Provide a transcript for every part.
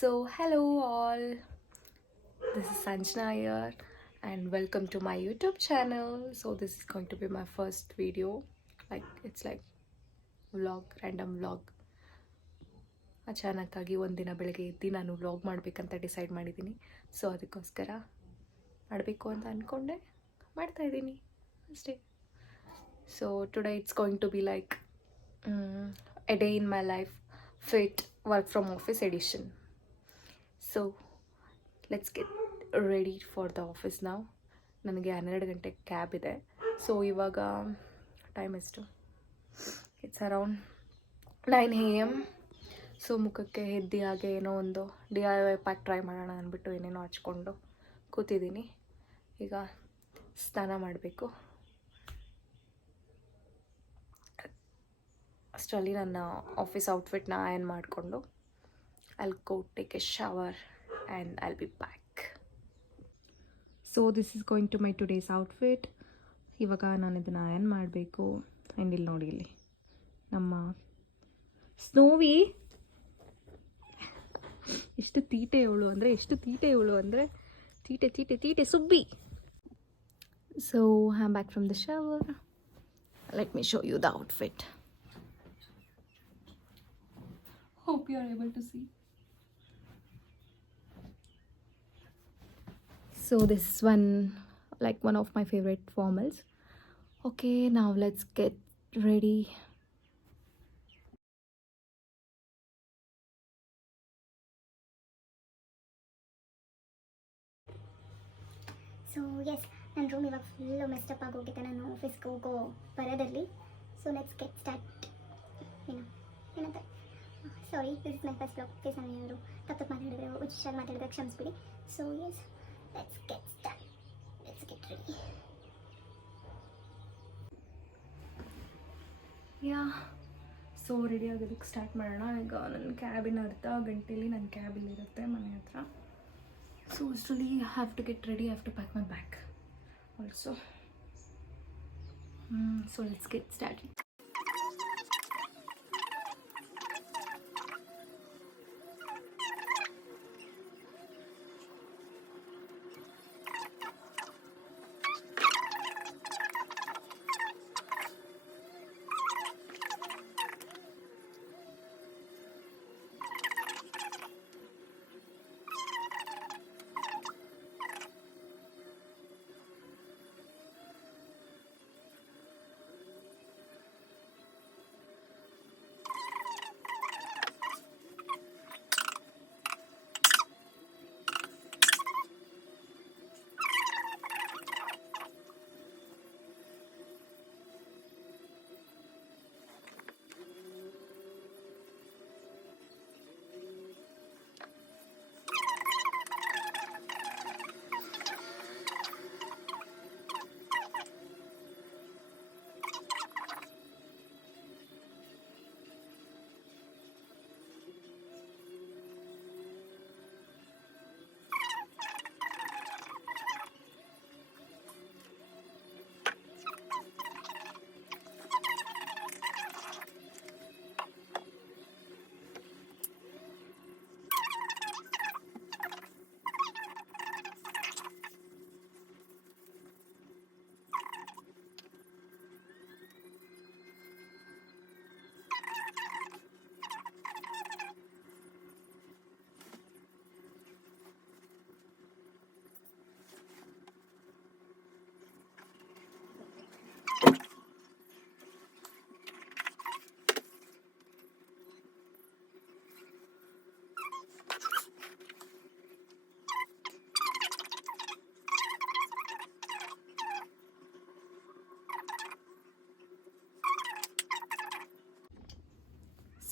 So, hello all, this is Sanjana here, and welcome to my YouTube channel. So, this is going to be my first video, it's like vlog, random vlog. ಅಚಾನಕ್ಕಾಗಿ ಒಂದಿನ ಬೆಳಗ್ಗೆ ಎದ್ದು ನಾನು vlog ಮಾಡಬೇಕಂತ decide ಮಾಡಿದ್ದೀನಿ. So ಅದಕ್ಕೋಸ್ಕರ ಮಾಡಬೇಕು ಅಂತ ಅಂದ್ಕೊಂಡೆ, ಮಾಡ್ತಾಯಿದ್ದೀನಿ ಅಷ್ಟೇ. So today it's going to be like a day in my life fit work from office edition. So let's get ready for the office ನಾವು. ನನಗೆ 12 ಗಂಟೆಗೆ ಕ್ಯಾಬ್ ಇದೆ. ಸೊ ಇವಾಗ ಟೈಮ್ ಎಷ್ಟು? It's around 9 AM. ಸೊ ಮುಖಕ್ಕೆ ಎದ್ದು ಹಾಗೆ ಏನೋ ಒಂದು DIY ಪ್ಯಾಕ್ ಟ್ರೈ ಮಾಡೋಣ ಅಂದ್ಬಿಟ್ಟು ಏನೇನೋ ಹಚ್ಕೊಂಡು ಕೂತಿದ್ದೀನಿ. ಈಗ ಸ್ನಾನ ಮಾಡಬೇಕು. ಅಷ್ಟರಲ್ಲಿ ನನ್ನ ಆಫೀಸ್ ಔಟ್ಫಿಟ್ನ ಆಯನ್ ಮಾಡಿಕೊಂಡು I'll go take a shower and I'll be back. So this is going to my today's outfit. ಇವಾಗ ನಾನು ಇದನ್ನು ಆಯನ್ ಮಾಡಬೇಕು. ಆ್ಯಂಡ್ ಇಲ್ಲಿ ನೋಡಿ, ಇಲ್ಲಿ ನಮ್ಮ ಸ್ನೋವಿ ಎಷ್ಟು ತೀಟೆ ಇವಳು ಅಂದರೆ ತೀಟೆ Subbi. So I'm back from the shower. Let me show you the outfit. Hope you are able to see. So this is one of my favorite formals. Okay, now let's get ready. So yes, ನನ್ನ room ಇವಾಗ full messed up ಆಗೋಗಿದೆ ನಾನು ಆಫೀಸ್ಗೆ ಹೋಗೋ ಬರೋದಲ್ಲಿ. So let's get start. ಏನಂತ sorry, this is my first blog. Please ನಾನು ಏನಾದರೂ ತಪ್ಪು ಮಾತಾಡಿದ್ರೆ, ಹುಷಾರು ಮಾತಾಡಿದ್ರೆ ಕ್ಷಮಿಸ್ಬಿಡಿ. So yes, let's get start. Let's get ready. So ready ಆಗೋದಕ್ಕೆ ಸ್ಟಾರ್ಟ್ ಮಾಡೋಣ. ಈಗ ನನ್ನ ಕ್ಯಾಬಿನ ಅರ್ಧ ಗಂಟೆಯಲ್ಲಿ ನನ್ನ ಕ್ಯಾಬ್ ಇಲ್ಲಿರುತ್ತೆ ಮನೆ ಹತ್ರ. So slowly I have to get ready. I have to pack my bag also. So let's get started.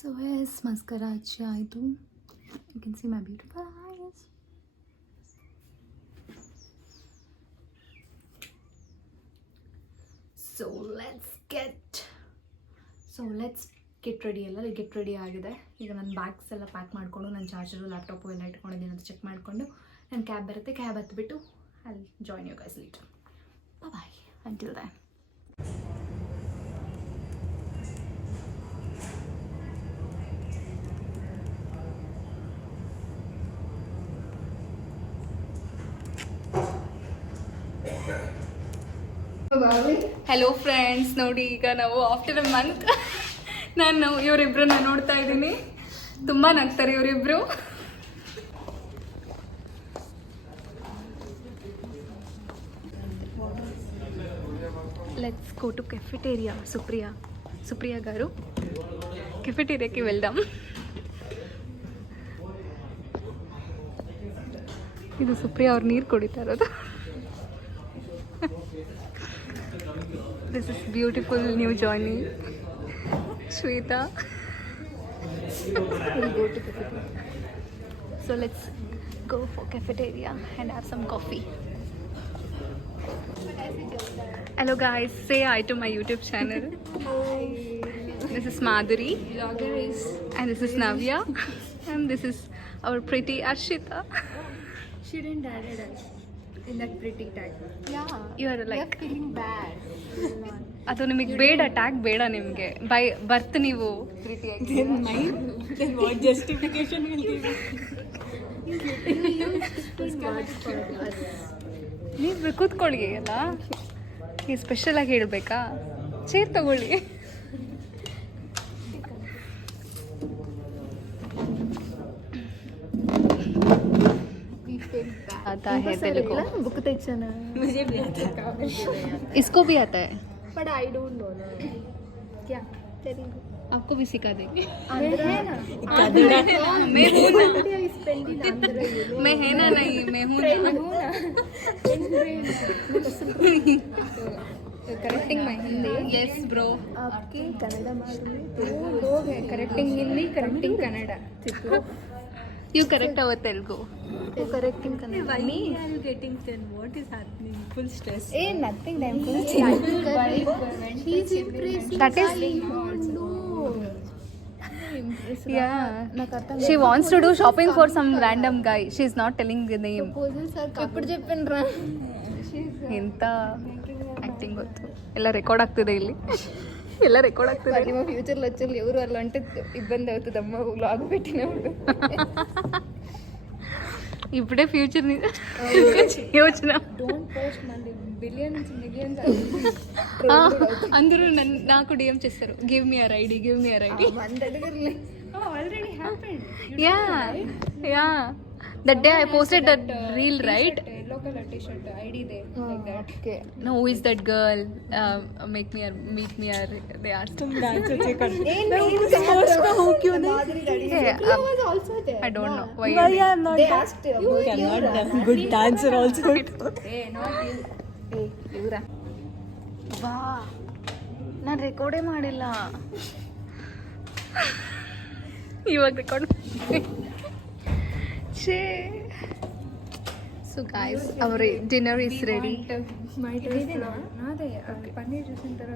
So yes, mascara ಹಚ್ಚಿ ಆಯಿತು. You can see my beautiful eyes. So let's get ready. ಎಲ್ಲ get ready ಆಗಿದೆ. ಈಗ ನನ್ನ bags ಎಲ್ಲ pack ಮಾಡಿಕೊಂಡು, ನನ್ನ charger laptop ಎಲ್ಲ ಇಟ್ಕೊಂಡಿದ್ದೀನಿ ಅಂತ ಚೆಕ್ ಮಾಡಿಕೊಂಡು ನನ್ನ ಕ್ಯಾಬ್ ಬರುತ್ತೆ. ಕ್ಯಾಬ್ ಹತ್ತಿಬಿಟ್ಟು I'll join you guys later. Bye until then. Hello friends, ನೋಡಿ ಈಗ ನಾವು ಆಫ್ಟರ್ ಅ ಮಂತ್ ನಾನು ಇವರಿಬ್ರನ್ನ ನೋಡ್ತಾ ಇದ್ದೀನಿ. ತುಂಬ ನಗ್ತಾರೆ ಇವರಿಬ್ರು. Let's go to cafeteria. Supriya garu ಕೆಫೆಟೇರಿಯಾಕ್ಕೆ వెళ్దాం. ಇದು ಸುಪ್ರಿಯಾ ಅವ್ರು ನೀರು ಕುಡಿತಾ ಇರೋದು. This is beautiful new journey. Shweta. We'll go to cafeteria. So let's go for cafeteria and have some coffee. Hello guys, say hi to my YouTube channel. Hi. This is Madhuri. Vlogger is. And this is Navya. And this is our pretty Arshita. She didn't add us in that pretty tag. Yeah. You are like. You're feeling bad. ಅದು ನಿಮಗೆ ಬೇಡ, tag ಬೇಡ ನಿಮಗೆ. ಬರ್ತ್ ನೀವು ಪ್ರೀತಿಯಾಗಿ. Then what justification will give? ನೀವು ಕೂತ್ಕೊಳ್ಳಿ ಅಲ್ಲ, ಈ ಸ್ಪೆಷಲ್ ಆಗಿ ಹೇಳ್ಬೇಕಾ? ಚೇರ್ ತಗೊಳ್ಳಿ. आता है तेलुगु. बुक तेजना मुझे भी आता है. इसको भी आता है, But I don't know ना. क्या? तेलुगु. आपको भी सिखा देंगे. आंध्र है ना. मैं हूँ ना. I spend in Andhra, you know. मैं है ना, नहीं मैं हूँ ना. Correcting my Hindi. Yes bro. आपकी कन्नड़ा मालूम है? दो लोग हैं correcting Hindi, correcting Kannada. You correct our Telugu. तो correcting Kannada. Why are you getting 10? What is happening? Full stress. Eh, nothing. I'm full. She's impressed. That is. Yeah. She wants to do shopping for some random guy. She is not telling the name. ఎప్పుడు చెప్పినరా? ಎಂತ acting ಗೊತ್ತು. ಎಲ್ಲ record ಆಗ್ತಿದೆ ಇಲ್ಲಿ. ಎಲ್ಲ record ಆಗ್ತಿದೆ. ನಿಮ್ಮ ಫ್ಯೂಚರ್లో వచ్చి ఎవరు వాళ్ళు అంటే ఇబ్బంది అవుతుందమ్మ వ్లాగ్ పెట్టినప్పుడు. ఇప్పుడే ఫ్యూచర్ ಯೋಚನೆ. డోంట్ పోస్ట్ మళ్ళీ బిలియన్స్ మిలియన్స్ అందరూ నాకు డిఎం చేస్తారు, give me your ID, give me your ID. మంది అడగర్లే. Already happened. Yeah that day I posted that reel right. yellow color t-shirt ID there like that. Okay. No, who is that girl? Meet me or they asked. तुम dance अच्छे कर. Post का हो क्यों नहीं? Hey, was also there. I don't know why. Why I am not? They asked You cannot dance. Good dancer also. Hey, not you. Hey, ಇವರಾ? ವಾ, ನಾನು ರೆಕಾರ್ಡೇ ಮಾಡಿಲ್ಲ. ಇವಾಗ ರೆಕಾರ್ಡ್. ಛೇ. So guys, our dinner is ready. ಇದೇನಾ? ಅದೇ paneer juice ಅಂತಾರ.